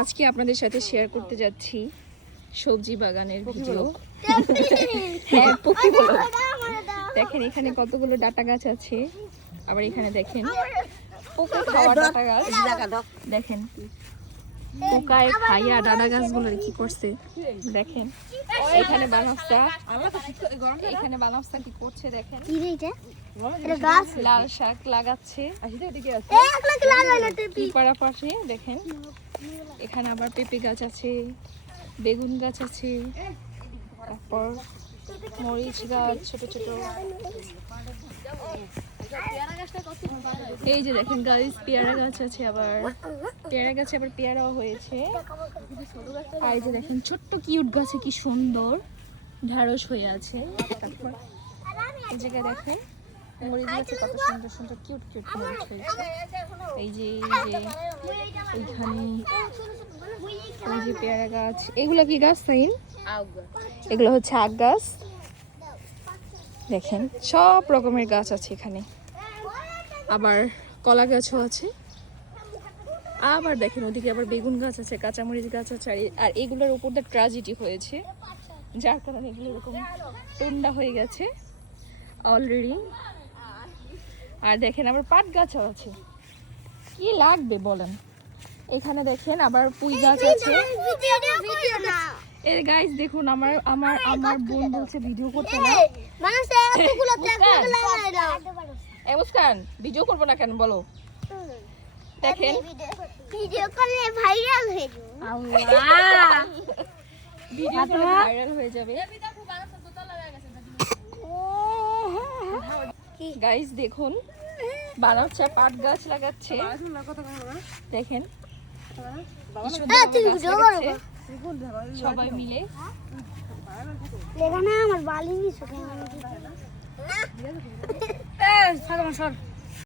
আজকে আপনাদের সাথে শেয়ার করতে যাচ্ছি সবজি বাগানের ভিডিও। হ্যাঁ, পকি বলো। দেখেন এখানে কতগুলো ডাটা গাছ আছে, আবার এখানে দেখেন পোকা খাওয়া ডাটা গাছ। দেখেন পোকায় খাইয়া ডাটা গাছগুলো কি করছে দেখেন। এখানে বানাবসা কি করছে দেখেন, লাল শাক লাগাচ্ছে পাশে। দেখেন এখানে আবার পেঁপে গাছ আছে, বেগুন গাছ আছে, তারপর মরিচ গাছ ছোট ছোট। এই যে দেখেন গাইস পেয়ারা গাছ আছে, আবার পেয়ারা গাছে আবার পেয়ারাও হয়েছে। আর এই যে দেখেন ছোট্ট কিউট গাছে কি সুন্দর ঢাড়স হয়ে আছে। তারপর এই জায়গায় দেখেন মরিচ গাছে কত সুন্দর সুন্দর কিউট কিউট মরিচ হয়েছে। এই যে এইখানে এই যে পেয়ারা গাছ, এগুলো কি গাছ সাইন? এগুলো হচ্ছে আখ গাছ। দেখেন সব রকমের গাছ আছে এখানে, আবার কলা গাছও আছে। আবার দেখেন ওদিকে আবার বেগুন গাছ আছে, কাঁচামরিচ গাছ আছে। আর এগুলোর উপর দিয়ে ট্র্যাজেডি হয়েছে, যার কারণে এগুলো এরকম টুন্ডা হয়ে গেছে অলরেডি। আর দেখেন আবার পাট গাছও আছে, কি লাগবে বলেন। এখানে দেখেন আবার পুঁই গাছ আছে। এই গাইস দেখুন আমার আমার আমার বোন বলছে ভিডিও করতে না। মুস্কান ভিডিও করবো না কেন বলো? দেখেন ভিডিও করলে ভাইরাল হয়ে যাবে। আল্লাহ ভিডিও করলে ভাইরাল হয়ে যাবে। গাইস দেখুন বানাচ্ছে, পাট গাছ লাগাচ্ছে। দেখেন সবাই মিলে। আমার বালি